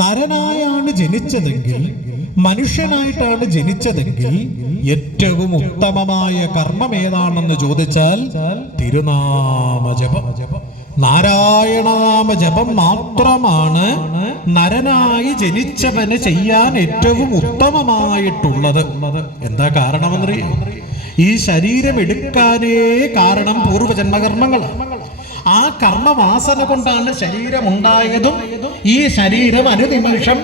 നരനായാണ് ജനിച്ചതെങ്കിൽ മനുഷ്യനായിട്ടാണ് ജനിച്ചതെങ്കിൽ ഏറ്റവും ഉത്തമമായ കർമ്മം ഏതാണെന്ന് ചോദിച്ചാൽ തിരുനാമ ജപം ജപം മാത്രമാണ് നരനായി ജനിച്ചവന് ചെയ്യാൻ ഏറ്റവും ഉത്തമമായിട്ടുള്ളത്. എന്താ കാരണമെന്നറിയോ? ഈ ശരീരം എടുക്കാനേ കാരണം പൂർവജന്മകർമ്മങ്ങളാണ് ആ കർമ്മവാസന കൊണ്ടാണ് ശരീരം ഉണ്ടായതും ഈ ശരീരം അനുനിമിഷം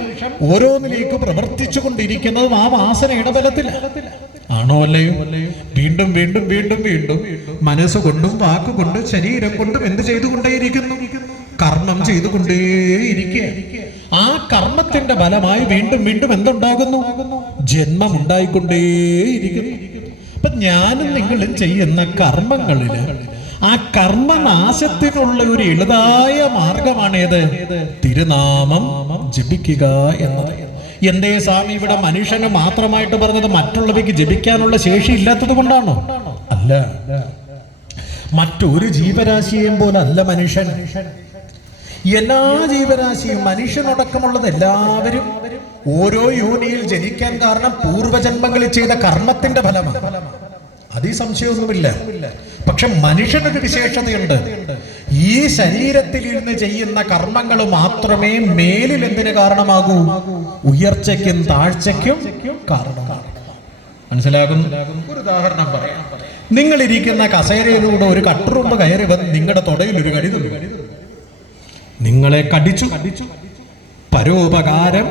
ഓരോന്നിലേക്ക് പ്രവർത്തിച്ചു കൊണ്ടിരിക്കുന്നതും ആ വാസനയുടെ ബലത്തിലാണ് ആണോ അല്ലയോ? വീണ്ടും വീണ്ടും വീണ്ടും വീണ്ടും മനസ്സുകൊണ്ടും വാക്കുകൊണ്ടും ശരീരം കൊണ്ടും എന്ത് ചെയ്തുകൊണ്ടേയിരിക്കുന്നു? കർമ്മം ചെയ്തുകൊണ്ടേയിരിക്കുക. ആ കർമ്മത്തിന്റെ ഫലമായി വീണ്ടും വീണ്ടും എന്തുണ്ടാകുന്നു? ജന്മം ഉണ്ടായിക്കൊണ്ടേയിരിക്കുന്നു അപ്പൊ ഞാനും നിങ്ങളും ചെയ്യുന്ന കർമ്മങ്ങളിൽ ആ കർമ്മനാശത്തിനുള്ള ഒരു എളുതായ മാർഗമാണേത്. തിരുനാമം ജപിക്കുക എന്നത്. എന്തേ സ്വാമി ഇവിടെ മനുഷ്യന് മാത്രമായിട്ട് പറഞ്ഞത് മറ്റുള്ളവയ്ക്ക് ജപിക്കാനുള്ള ശേഷി ഇല്ലാത്തത് കൊണ്ടാണോ? അല്ല. മറ്റൊരു ജീവരാശിയെയും പോലെ അല്ല മനുഷ്യൻ. എല്ലാ ജീവരാശിയും മനുഷ്യനടക്കമുള്ളത് എല്ലാവരും ഓരോ യോനിയിൽ ജനിക്കാൻ കാരണം പൂർവജന്മങ്ങളിൽ ചെയ്ത കർമ്മത്തിന്റെ ഫലമാണ്. അതിൽ സംശയമൊന്നുമില്ല. പക്ഷെ മനുഷ്യനൊരു വിശേഷതയുണ്ട്. ഈ ശരീരത്തിൽ ഇരുന്ന് ചെയ്യുന്ന കർമ്മങ്ങൾ മാത്രമേ മേലിൽ എന്തിന് കാരണമാകൂ? ഉയർച്ചയ്ക്കും താഴ്ചയ്ക്കും കാരണമാകും. മനസ്സിലാകുന്നു ഒരു ഉദാഹരണം പറയാം. നിങ്ങൾ ഇരിക്കുന്ന കസേരയിലൂടെ ഒരു കട്ടുറുമ്പ് കയറി വന്ന് നിങ്ങളുടെ തൊടയിൽ ഒരു കടി നിങ്ങളെ കടിച്ചു കടിച്ചു. പരോപകാരം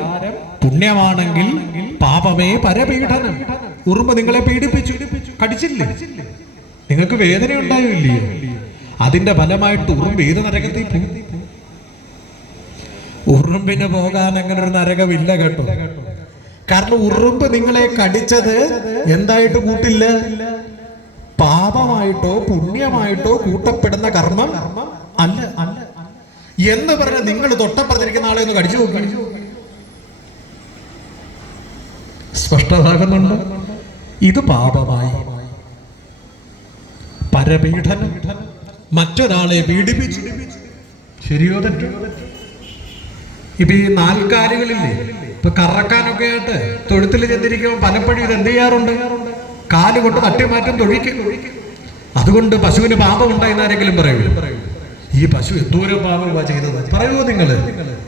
പുണ്യമാണെങ്കിൽ പാപമേ പരപീഡനം. ഉറുമ്പ് നിങ്ങളെ പീഡിപ്പിച്ചു. കടിച്ചില്ലേ? നിങ്ങൾക്ക് വേദന ഉണ്ടായില്ലേ അതിന്റെ ഫലമായിട്ട് ഉറുമ്പ് ഏത് നരകത്തിൽ പോകും ഉറുമ്പിന് പോകാൻ അങ്ങനെ ഒരു നരകമില്ല കേട്ടോ. കാരണം ഉറുമ്പ് നിങ്ങളെ കടിച്ചത് എന്തായിട്ട് കൂട്ടില്ല? പാപമായിട്ടോ പുണ്യമായിട്ടോ കൂട്ടപ്പെടുന്ന കർമ്മം അല്ല അല്ല. എന്ന് പറഞ്ഞ നിങ്ങൾ തൊട്ടപ്പുറത്തിരിക്കുന്ന ആളെ ഒന്ന് കടിച്ചു നോക്കി. സ്പഷ്ടമാകുന്നുണ്ട്? ഇത് പാപമായി. പരപീഠനം മറ്റൊരാളെ പീഡിപ്പിച്ചു. ശരിയോ തെറ്റോ? ഇപ്പൊ ഈ നാൽക്കാലികളില്ലേ ഇപ്പൊ കറക്കാനൊക്കെ ആയിട്ട് തൊഴുത്തിൽ ചെന്നിരിക്കുമ്പോൾ പലപ്പോഴും ഇത് എന്ത് ചെയ്യാറുണ്ട്? കാൽ കൊണ്ട് തട്ടിമാറ്റം തൊഴിക്കും. അതുകൊണ്ട് പശുവിന് പാപം ഉണ്ടായെന്ന് ആരെങ്കിലും പറയൂ. ഈ പശു എന്തോരം പാപം ചെയ്തത്? പറയുമോ നിങ്ങൾ.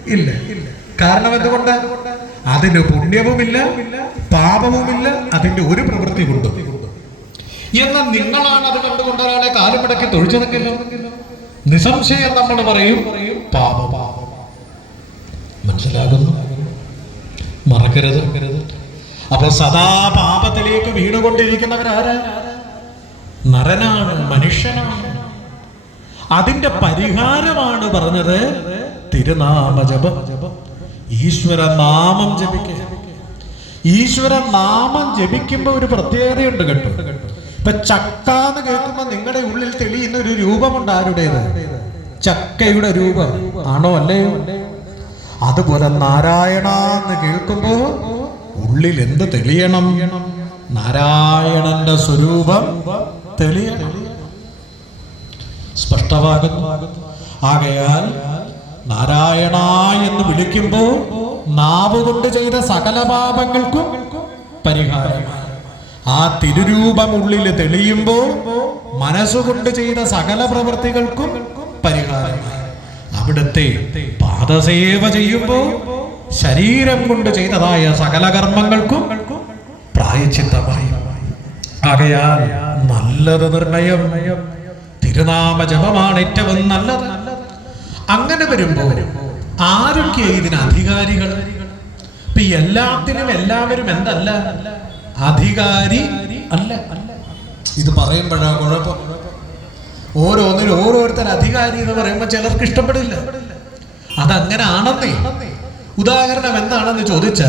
ഇല്ല. കാരണം എന്തുകൊണ്ട്? അതിന് പുണ്യവുമില്ല പാപവുമില്ല അതിന്റെ ഒരു പ്രവൃത്തി കൊണ്ട് എന്നാൽ നിങ്ങളാണ് അത് കണ്ടുകൊണ്ട് ഒരാളെ കാലുമടക്കി നിസംശയം നമ്മൾ പറയും പാപം. മനസ്സിലാകുന്നു? മറക്കരുത്. അപ്പൊ സദാ പാപത്തിലേക്ക് വീണുകൊണ്ടിരിക്കുന്നവരാരാ? നരനാണ് മനുഷ്യനാണ്. അതിന്റെ പരിഹാരമാണ് പറഞ്ഞത് തിരുനാമ ജപം ഈശ്വര നാമം ജപിക്കുക ഈശ്വര നാമം ജപിക്കുമ്പോ ഒരു പ്രത്യേകതയുണ്ട് കേട്ടോ. ഇപ്പൊ ചക്ക എന്ന് കേൾക്കുമ്പോ നിങ്ങളുടെ ഉള്ളിൽ തെളിയുന്ന ഒരു രൂപമുണ്ട് ആരുടേത്? ചക്കയുടെ രൂപം. ആണോ അല്ലേ? അതുപോലെ നാരായണ എന്ന് കേൾക്കുമ്പോ ഉള്ളിൽ എന്ത് തെളിയണം? നാരായണന്റെ സ്വരൂപം തെളിയണം. സ്പഷ്ടമാകുന്നു. ആകയാൽ നാരായണ എന്ന് വിളിക്കുമ്പോൾ നാവ് കൊണ്ട് ചെയ്ത സകല പാപങ്ങൾക്കും പരിഹാരമായി. ആ തിരുരൂപം ഉള്ളിൽ തെളിയുമ്പോ മനസ്സുകൊണ്ട് ചെയ്ത സകല പ്രവൃത്തികൾക്കും പരിഹാരമായി. അവിടുത്തെ പാദസേവ ചെയ്യുമ്പോൾ ശരീരം കൊണ്ട് ചെയ്തതായ സകല കർമ്മങ്ങൾക്കും പ്രായച്ചിത്തമായി. ആകയാൽ നല്ലത് നിർണയം. തിരുനാമ ജപമാണ് ഏറ്റവും നല്ലത്. അങ്ങനെ വരുമ്പോ ആരൊക്കെ ഇതിന് അധികാരികൾ? ഇപ്പൊ എല്ലാത്തിനും എല്ലാവരും എന്തല്ല? അധികാരി അല്ല. ഇത് പറയുമ്പോഴാ കുഴപ്പം. ഓരോന്നിനും ഓരോരുത്തർ അധികാരി എന്ന് പറയുമ്പോൾ ചിലർക്ക് ഇഷ്ടപ്പെടില്ല. അതങ്ങനെ ആണെന്നേ ഉദാഹരണം എന്താണെന്ന് ചോദിച്ച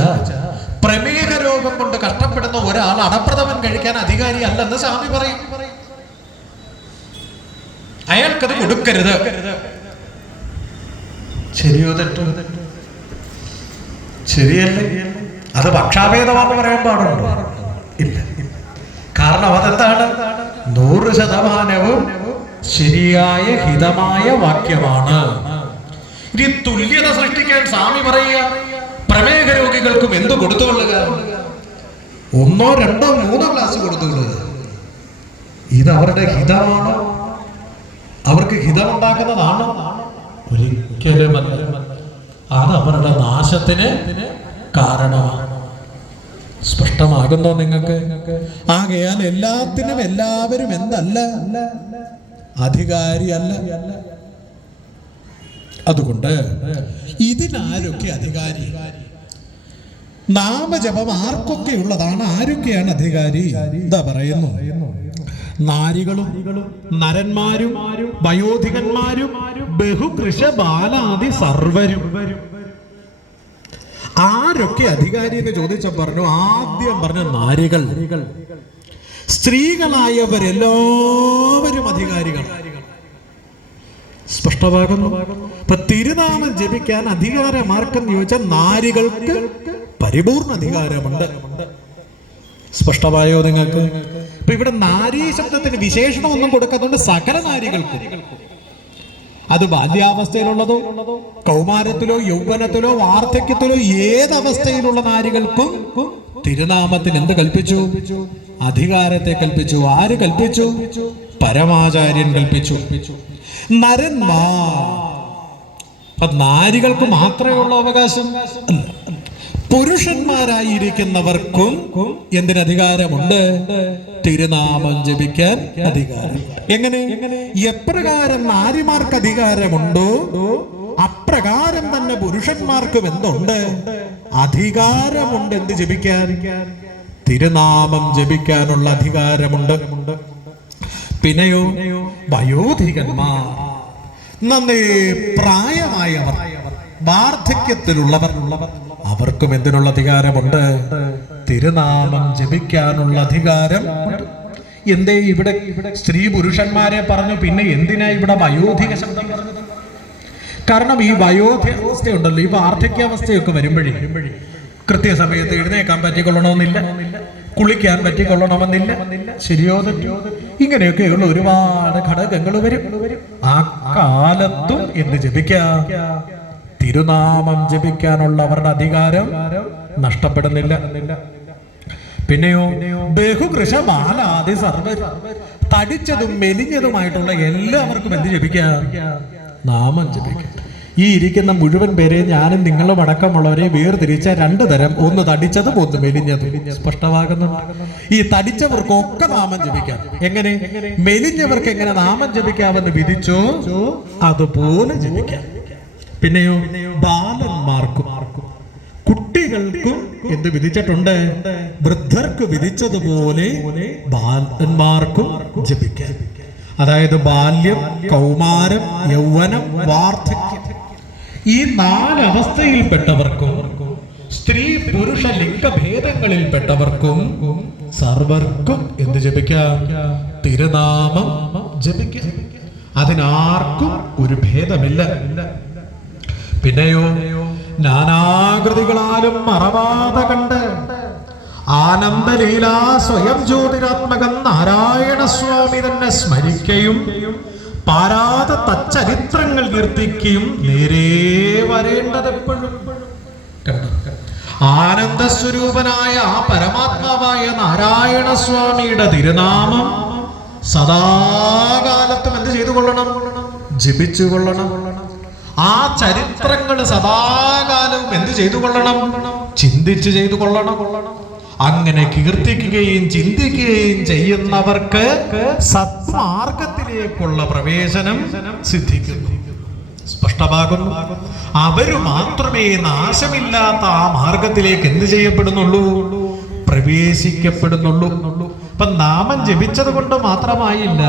പ്രമേഹ രോഗം കൊണ്ട് കഷ്ടപ്പെടുന്ന ഒരാൾ അടപ്രഥമൻ കഴിക്കാൻ അധികാരി അല്ലെന്ന് സ്വാമി പറയും. അയാൾക്കത് കൊടുക്കരുത്. ശരിയോ തെറ്റോ. ശരിയല്ലേ അത് പക്ഷാഭേദമാണെന്ന് പറയാൻ പാടുണ്ടോ? ഇല്ല. കാരണം അതെന്താണ്? നൂറ് ശതമാനവും ശരിയായ ഹിതമായ വാക്യമാണ്. ഇനി തുല്യത സൃഷ്ടിക്കാൻ സ്വാമി പറയുക പ്രമേഹ രോഗികൾക്കും എന്ത് കൊടുത്തുകൊള്ളുക? ഒന്നോ രണ്ടോ മൂന്നോ ക്ലാസ് കൊടുത്തുകൊള്ളുക. ഇത് അവരുടെ ഹിതമാണോ? അവർക്ക് ഹിതമുണ്ടാക്കുന്നതാണോ? ഒരിക്കലുമല്ല അത് അവരുടെ നാശത്തിന് കാരണമാണ്. സ്പഷ്ടമാകുന്നോ നിങ്ങൾക്ക്? ആകയാൽ എല്ലാത്തിനും എല്ലാവരും എന്തല്ല? അധികാരിയല്ല. അതുകൊണ്ട് ഇതിനാരൊക്കെ അധികാരി? നാമജപം ആർക്കൊക്കെ ഉള്ളതാണ്? ആരൊക്കെയാണ് അധികാരി? എന്താ പറയുന്നു. നാരികളും നരന്മാരും വയോധികന്മാരും ബഹുകൃഷ ബാലാദി സർവരും. ആരൊക്കെ അധികാരി എന്ന് ചോദിച്ച പറഞ്ഞു ആദ്യം പറഞ്ഞ നാരികൾ. സ്ത്രീകളായവരെല്ലാവരും അധികാരികൾ. സ്പഷ്ടമാകുന്നു. ഇപ്പൊ തിരുനാമം ജപിക്കാൻ അധികാരമാർക്കെന്ന് ചോദിച്ചാൽ നാരികൾക്ക് പരിപൂർണ അധികാരമുണ്ട്. സ്പഷ്ടമായോ നിങ്ങൾക്ക്? ഇപ്പൊ ഇവിടെ നാരീ ശബ്ദത്തിന് വിശേഷണം ഒന്നും കൊടുക്കാത്തതുകൊണ്ട് സകല നാരികൾക്കും. അത് ബാല്യാവസ്ഥയിലുള്ളതോ കൗമാരത്തിലോ യൗവനത്തിലോ വാർദ്ധക്യത്തിലോ ഏതവസ്ഥയിലുള്ള നാരികൾക്കും തിരുനാമത്തിന് എന്ത് കൽപ്പിച്ചു? അധികാരത്തെ കൽപ്പിച്ചു. ആര് കൽപ്പിച്ചു? പരമാചാര്യൻ കൽപ്പിച്ചു. നരന്മാർ. അപ്പൊ നാരികൾക്ക് മാത്രമേ ഉള്ള അവകാശം. പുരുഷന്മാരായിരിക്കുന്നവർക്കും എന്തിനധികാരമുണ്ട് തിരുനാമം ജപിക്കാൻ അധികാരം. എങ്ങനെ? എപ്രകാരം നാരിമാർക്ക് അധികാരമുണ്ടോ അപ്രകാരം തന്നെ പുരുഷന്മാർക്കും എന്തുണ്ട്? അധികാരമുണ്ട് എന്ത് ജപിക്കാൻ? തിരുനാമം ജപിക്കാനുള്ള അധികാരമുണ്ട്. പിന്നെയോ വയോധികന്മാർ. നന്നേ പ്രായമായവർ വാർദ്ധക്യത്തിലുള്ളവർ. അവർക്കും എന്തിനുള്ള അധികാരമുണ്ട്? തിരുനാമം ജപിക്കാനുള്ള അധികാരം എന്തേ ഇവിടെ സ്ത്രീ പുരുഷന്മാരെ പറഞ്ഞു പിന്നെ എന്തിനാ ഇവിടെ വയോധിക ശബ്ദം കാരണം ഈ വയോധികാവസ്ഥയുണ്ടല്ലോ ഈ വാർദ്ധക്യാവസ്ഥയൊക്കെ വരുമ്പോഴേ കൃത്യസമയത്ത് എഴുന്നേക്കാൻ പറ്റിക്കൊള്ളണമെന്നില്ല കുളിക്കാൻ പറ്റിക്കൊള്ളണമെന്നില്ല ശരിയോ തെറ്റോ? ഇങ്ങനെയൊക്കെയുള്ള ഒരുപാട് ഘടകങ്ങൾ വരും. ആ കാലത്തും എന്ത് ജപിക്കാം? തിരുനാമം ജപിക്കാനുള്ള അവരുടെ അധികാരം നഷ്ടപ്പെടുന്നില്ല. പിന്നെയോ ബഹുകൃഷമാലാതി സർവ തടിച്ചതും മെലിഞ്ഞതുമായിട്ടുള്ള എല്ലാവർക്കും എന്ത് ജപിക്കാം? നാമം ജപിക്കാം. ഈ ഇരിക്കുന്ന മുഴുവൻ പേരെ ഞാനും നിങ്ങളും അടക്കമുള്ളവരെ വേർതിരിച്ച രണ്ട് തരം ഒന്ന് തടിച്ചതും ഒന്ന് മെലിഞ്ഞതും. സ്പഷ്ടമാകുന്നുണ്ട്. ഈ തടിച്ചവർക്കൊക്കെ നാമം ജപിക്കാം. എങ്ങനെ? മെലിഞ്ഞവർക്ക് എങ്ങനെ നാമം ജപിക്കാമെന്ന് വിധിച്ചോ അതുപോലെ ജപിക്കാം. പിന്നെയോ ബാലന്മാർക്കും കുട്ടികൾക്കും എന്ത് വിധിച്ചിട്ടുണ്ട്? വൃദ്ധർക്ക് വിധിച്ചതുപോലെ ബാലന്മാർക്കും ജപിക്കാൻ അതായത് ബാല്യം കൗമാരം യൗവനം വാർദ്ധക്യം. ഈ നാലവസ്ഥയിൽപ്പെട്ടവർക്കും സ്ത്രീ പുരുഷ ലിംഗഭേദങ്ങളിൽപ്പെട്ടവർക്കും സർവർക്കും എന്ത് ജപിക്കാം? തിരുനാമം ജപിക്കാം. അതിനാർക്കും ഒരു ഭേദമില്ല. പിന്നെയോ നാനാകൃതികളാലും മറവാത കണ്ട് ആനന്ദലീലാ സ്വയം ജ്യോതിരാത്മകൻ നാരായണ സ്വാമി തന്നെ സ്മരിക്കയും പാരാത തച്ചരിത്രങ്ങൾ കീർത്തിക്കുകയും നേരേ വരേണ്ടതെപ്പോഴും ആനന്ദ സ്വരൂപനായ ആ പരമാത്മാവായ നാരായണ സ്വാമിയുടെ തിരുനാമം സദാകാലത്തും എന്ത് ചെയ്തു കൊള്ളണം ജപിച്ചു കൊള്ളണം ആ ചരിത്രങ്ങൾ സദാകാലവും എന്ത് ചെയ്തു കൊള്ളണം? ചിന്തിച്ച് ചെയ്തു കൊള്ളണം. അങ്ങനെ കീർത്തിക്കുകയും ചിന്തിക്കുകയും ചെയ്യുന്നവർക്ക് സത്മാർഗത്തിലേക്കുള്ള പ്രവേശനം സിദ്ധിക്കുന്നു. സ്പഷ്ടമാകുന്നു. അവർ മാത്രമേ നാശമില്ലാത്ത ആ മാർഗത്തിലേക്ക് എന്ത് ചെയ്യപ്പെടുന്നുള്ളൂ? പ്രവേശിക്കപ്പെടുന്നുള്ളൂ. ഇപ്പൊ നാമം ജപിച്ചത് കൊണ്ട് മാത്രമായില്ല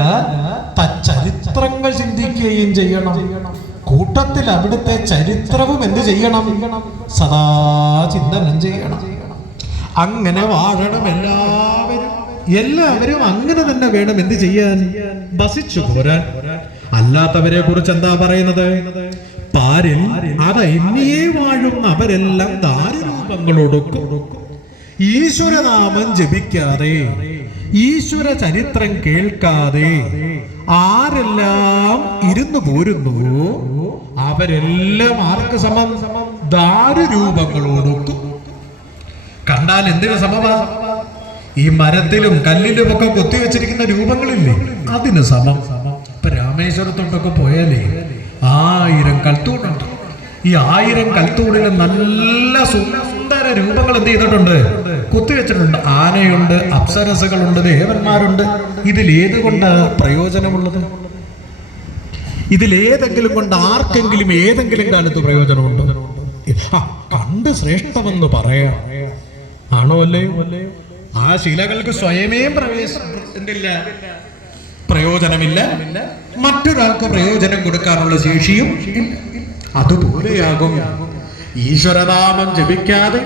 തച്ചരിത്രങ്ങൾ ചിന്തിക്കുകയും ചെയ്യണം. കൂട്ടത്തിൽ അവിടുത്തെ ചരിത്രവും എന്ത് ചെയ്യണം? സദാ ചിന്തനം ചെയ്യണം. അങ്ങനെ വാഴണം എല്ലാവരും. എല്ലാവരും അങ്ങനെ തന്നെ വേണം എന്ത് ചെയ്യാൻ? വസിച്ചു പോരാൻ. അല്ലാത്തവരെ കുറിച്ച് എന്താ പറയുന്നത്? പാരിൽ അത് എന്നിയെ വാഴുന്ന അവരെല്ലാം ദാരുരൂപങ്ങളൊടുക്കും ഈശ്വരനാമം ജപിക്കാതെ ഈശ്വര ചരിത്രം കേൾക്കാതെ ആരെല്ലാം ഇരുന്നു പോരുന്നു അവരെല്ലാം ആർക്ക് സമം? ദാരുരൂപങ്ങളോടൊക്കും കണ്ടാൽ എന്തിനു സമമാ? ഈ മരത്തിലും കല്ലിലും ഒക്കെ കൊത്തിവെച്ചിരിക്കുന്ന രൂപങ്ങളില്ലേ? അതിന് സമം. ഇപ്പൊ രാമേശ്വരത്തോട്ടൊക്കെ പോയാലേ ആയിരം കൽത്തൂണുണ്ട്. ഈ ആയിരം കൽത്തൂണിൽ നല്ല സുന്ദര രൂപങ്ങൾ എന്ത് ചെയ്തിട്ടുണ്ട്? കുത്തിവെച്ചിട്ടുണ്ട്. ആനയുണ്ട് അപ്സരസുകളുണ്ട് ദേവന്മാരുണ്ട്. ഇതിലേത് കൊണ്ട് പ്രയോജനമുള്ളത്? ഇതിലേതെങ്കിലും കൊണ്ട് ആർക്കെങ്കിലും ഏതെങ്കിലും കാലത്ത് പ്രയോജനമുണ്ടോ? ആ, കണ്ട് ശ്രേഷ്ഠമെന്ന് പറയാം. ആണോ അല്ലയോ ആ ശിലകൾക്ക് സ്വയമേ പ്രവേശില്ല പ്രയോജനമില്ല. മറ്റൊരാൾക്ക് പ്രയോജനം കൊടുക്കാനുള്ള ശേഷിയും അതുപോലെയാകും. ഈശ്വരനാമം ജപിക്കാതെ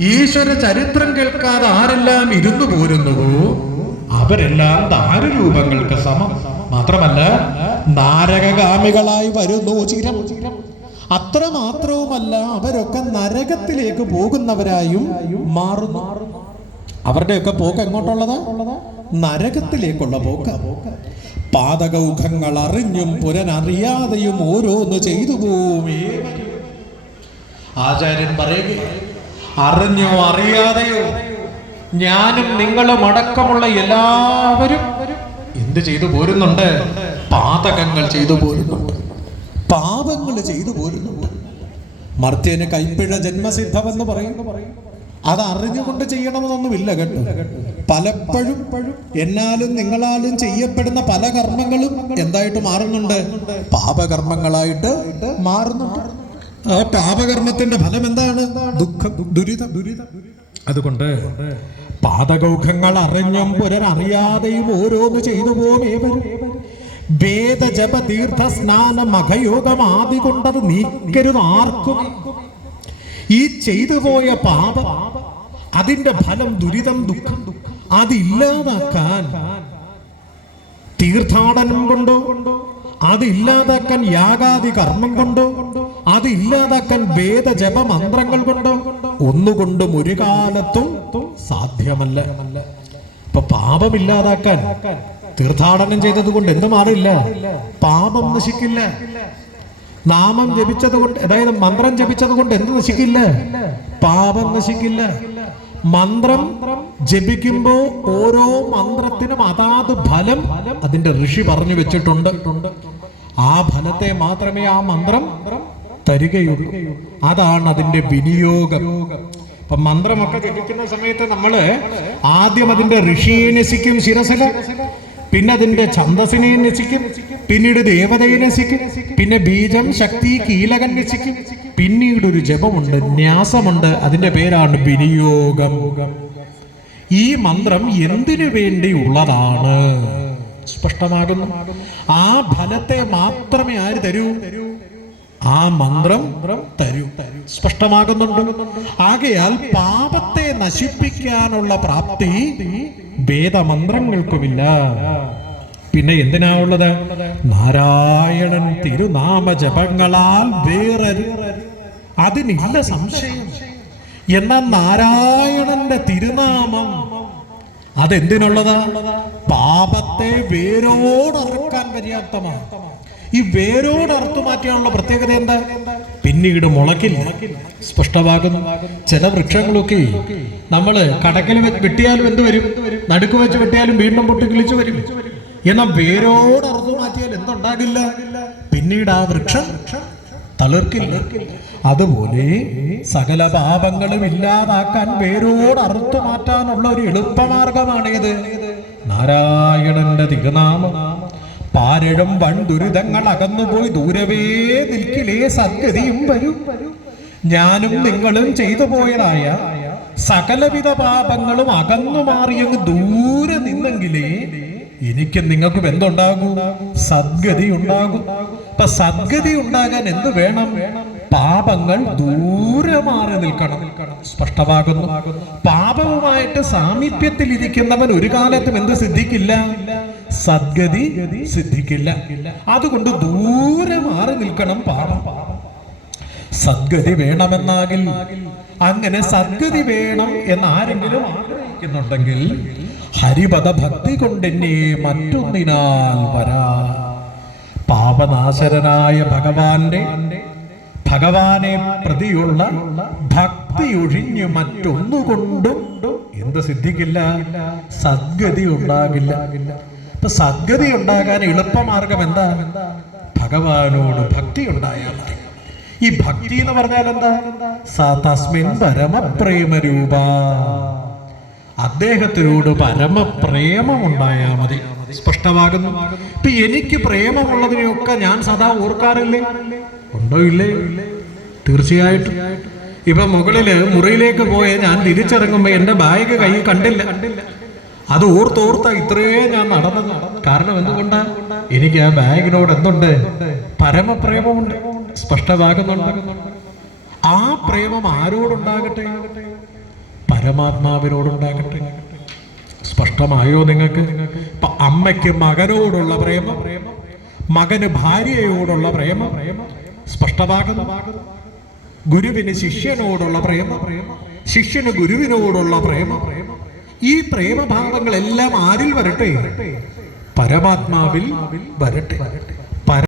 ഈശ്വര ചരിത്രം കേൾക്കാതെ ആരെല്ലാം ഇരുന്നു പോരുന്നുവോ? അവരെല്ലാം ദാരുരൂപങ്ങൾക്ക് സമം. മാത്രമല്ല നാരകഗാമികളായി വരുന്നു ചിരം. അത്ര മാത്രവുമല്ല അവരൊക്കെ നരകത്തിലേക്ക് പോകുന്നവരായും മാറുന്നു. അവരുടെയൊക്കെ പോക്ക് എങ്ങോട്ടുള്ളതാ? നരകത്തിലേക്കുള്ള പോക്ക്. പാതകൗഖങ്ങൾ അറിഞ്ഞും പുരനറിയാതെയും ഓരോന്ന് ചെയ്തു പോവുമേ ആചാര്യൻ പറയുക അറിഞ്ഞോ അറിയാതെയോ? ഞാനും നിങ്ങളും അടക്കമുള്ള എല്ലാവരും എന്ത് ചെയ്തു പോരുന്നുണ്ട്? പാതകങ്ങൾ ചെയ്തു പോരുന്നുണ്ട്. പാപങ്ങൾ ചെയ്തു പോരുന്നു മർത്യന് കൈപ്പിഴ ജന്മസിദ്ധമെന്ന് പറയുന്നു. അത് അറിഞ്ഞുകൊണ്ട് ചെയ്യണമെന്നൊന്നുമില്ല കേട്ടോ. പലപ്പോഴും എന്നാലും നിങ്ങളാലും ചെയ്യപ്പെടുന്ന പല കർമ്മങ്ങളും എന്തായിട്ട് മാറുന്നുണ്ട്? പാപകർമ്മങ്ങളായിട്ട് മാറുന്നുണ്ട്. ആ പാപകർമ്മത്തിന്റെ ഫലം എന്താണ്? ദുഃഖം ദുരിതം. ദുരിതം അതുകൊണ്ട് പാതകൗഖങ്ങൾ അറിഞ്ഞും പുരനറിയാതെയും ഓരോന്ന് ചെയ്തു പോവേവരും വേദജപ തീർത്ഥ സ്നാന മഖയോഗം ആദി കൊണ്ടത് നീക്കരുത് ആർക്കും. ഈ ചെയ്തു പോയ പാപം അതിന്റെ ഫലം ദുരിതം ദുഃഖം അതില്ലാതാക്കാൻ തീർത്ഥാടനം കൊണ്ടോ അതില്ലാതാക്കാൻ യാഗാദി കർമ്മം കൊണ്ടോ അത് ഇല്ലാതാക്കാൻ വേദജപ മന്ത്രങ്ങൾ കൊണ്ടോ ഒന്നുകൊണ്ടും ഒരു കാലത്തും സാധ്യമല്ല. ഇപ്പൊ പാപം ഇല്ലാതാക്കാൻ തീർത്ഥാടനം ചെയ്തത് കൊണ്ട് എന്ത് മാറില്ല? പാപം നശിക്കില്ല. നാമം ജപിച്ചത് കൊണ്ട് അതായത് മന്ത്രം ജപിച്ചത് കൊണ്ട് എന്ത് നശിക്കില്ല? പാപം നശിക്കില്ല. മന്ത്രം ജപിക്കുമ്പോ ഓരോ മന്ത്രത്തിനും അതാത് ഫലം അതിന്റെ ഋഷി പറഞ്ഞു വെച്ചിട്ടുണ്ട്. ആ ഫലത്തെ മാത്രമേ ആ മന്ത്രം തരികയുള്ളൂ. അതാണ് അതിന്റെ വിനിയോഗം. അപ്പൊ മന്ത്രമൊക്കെ ജപിക്കുന്ന സമയത്ത് നമ്മൾ ആദ്യം അതിന്റെ ഋഷിയെ നസിക്കും ശിരസിൽ. പിന്നെ അതിന്റെ ഛന്തസിനെ നശിക്കും. പിന്നീട് ദേവതയെ നശിക്കും. പിന്നെ ബീജം ശക്തി കീലകൻ നശിക്കും. പിന്നീട് ഒരു ജപമുണ്ട് ന്യാസമുണ്ട്. അതിന്റെ പേരാണ് വിനിയോഗം. ഈ മന്ത്രം എന്തിനു വേണ്ടി ഉള്ളതാണ്? സ്പഷ്ടമാകുന്നു. ആ ഫലത്തെ മാത്രമേ ആര് തരൂ? ആ മന്ത്രം തരൂ. സ്പഷ്ടമാകുന്നുണ്ട്. ആകയാൽ പാപത്തെ നശിപ്പിക്കാനുള്ള പ്രാപ്തി വേദമന്ത്രങ്ങൾക്കുമില്ല. പിന്നെ എന്തിനാ ഉള്ളത് നാരായണൻ തിരുനാമ ജപങ്ങളാൽ വേറെ അതിനില്ല സംശയം. എന്നാൽ നാരായണന്റെ തിരുനാമം അതെന്തിനുള്ളതാ? പാപത്തെ വേരോടറുക്കാൻ പര്യാപ്തമാണ് ഈ വേരോട് അറുത്തു മാറ്റാനുള്ള പ്രത്യേകത എന്താ? പിന്നീട് മുളക്കില്ല സ്പഷ്ടമാകുന്നു. ചില വൃക്ഷങ്ങളൊക്കെ നമ്മൾ കടക്കൽ വെട്ടിയാലും എന്ത് വരും? നടുക്ക് വെച്ച് വെട്ടിയാലും വീണ്ടും പൊട്ടി കിളിച്ചു വരും. എന്നാൽ വേരോട് അറുത്തു മാറ്റിയാൽ എന്തുണ്ടാകില്ല? പിന്നീട് ആ വൃക്ഷം തളിർക്കില്ല. അതുപോലെ സകല പാപങ്ങളും ഇല്ലാതാക്കാൻ വേരോട് അറുത്തു മാറ്റാനുള്ള ഒരു എളുപ്പമാർഗമാണേത്. നാരായണന്റെ തിരുനാമം. പാരഴും വൺ ദുരിതങ്ങൾ അകന്നുപോയി ദൂരവേ നിൽക്കിലേ സദ്ഗതിയും വരും. ഞാനും നിങ്ങളും ചെയ്തു പോയതായ സകലവിധ പാപങ്ങളും അകന്നു മാറിയങ്ങ് ദൂരെ നിന്നെങ്കിലേ എനിക്ക് നിങ്ങൾക്കും എന്തുണ്ടാകൂ? സദ്ഗതി ഉണ്ടാകും. അപ്പൊ സദ്ഗതി ഉണ്ടാകാൻ എന്ത് വേണം? പാപങ്ങൾ ദൂരെ മാറി നിൽക്കണം. സ്പഷ്ടമാകുന്നു. പാപവുമായിട്ട് സാമീപ്യത്തിൽ ഇരിക്കുന്നവൻ ഒരു കാലത്തും എന്ത് സിദ്ധിക്കില്ല. സദ്ഗതി സിദ്ധിക്കില്ല. അതുകൊണ്ട് ദൂരെ മാറി നിൽക്കണം പാപം. സദ്ഗതി വേണമെന്നാകിൽ അങ്ങനെ സദ്ഗതി വേണം എന്ന് ആരെങ്കിലും ആഗ്രഹിക്കുന്നുണ്ടെങ്കിൽ ഹരിപദ ഭക്തി കൊണ്ടെന്നെ മറ്റൊന്നിനാൽ വരാ. പാപനാശരനായ ഭഗവാന്റെ ഭഗവാനെ പ്രതിയുള്ള ഭക്തി ഒഴിഞ്ഞു മറ്റൊന്നുകൊണ്ടും എന്ത് സിദ്ധിക്കില്ല? സദ്ഗതി ഉണ്ടാകില്ല. സദ്ഗതി ഉണ്ടാകാൻ എളുപ്പമാർഗം എന്താ? ഭഗവാനോട് ഭക്തി ഉണ്ടായാൽ മതി. ഈ ഭക്തി എന്ന് പറഞ്ഞാൽ എന്താ? സ തസ്മിൻ പരമപ്രേമ രൂപ അദ്ദേഹത്തിനോട് പരമപ്രേമം ഉണ്ടായാൽ മതി. സ്പഷ്ടമാകുന്നു. ഇപ്പൊ എനിക്ക് പ്രേമമുള്ളതിനെയൊക്കെ ഞാൻ സദാ ഓർക്കാറില്ലേ? ഉണ്ടോ ഇല്ലേ? തീർച്ചയായിട്ടും. ഇപ്പൊ മുകളിൽ മുറിയിലേക്ക് പോയ ഞാൻ തിരിച്ചിറങ്ങുമ്പോ എന്റെ ബാഗ് കൈ കണ്ടില്ല. അത് ഓർത്തോർത്ത ഇത്രയേ ഞാൻ നടന്നത്. കാരണം എന്തുകൊണ്ടാ? എനിക്ക് ആ ബാഗിനോട് എന്തുണ്ട്? പരമപ്രേമമുണ്ട്. സ്പഷ്ടമാകുന്നുണ്ട്. ആ പ്രേമം ആരോടുണ്ടാകട്ടെ? പരമാത്മാവിനോടുണ്ടാകട്ടെ. സ്പഷ്ടമായോ നിങ്ങൾക്ക്? അമ്മയ്ക്ക് മകനോടുള്ള പ്രേമം മകന് ഭാര്യയോടുള്ള പ്രേമം സ്പഷ്ടമാകുന്നു. ഗുരുവിന് ശിഷ്യനോടുള്ള പ്രേമ ശിഷ്യന് ഗുരുവിനോടുള്ള പ്രേമം ഈ പ്രേമഭാവങ്ങളെല്ലാം ആരിൽ വരട്ടെ? പരമാത്മാവിൽ വരട്ടെ.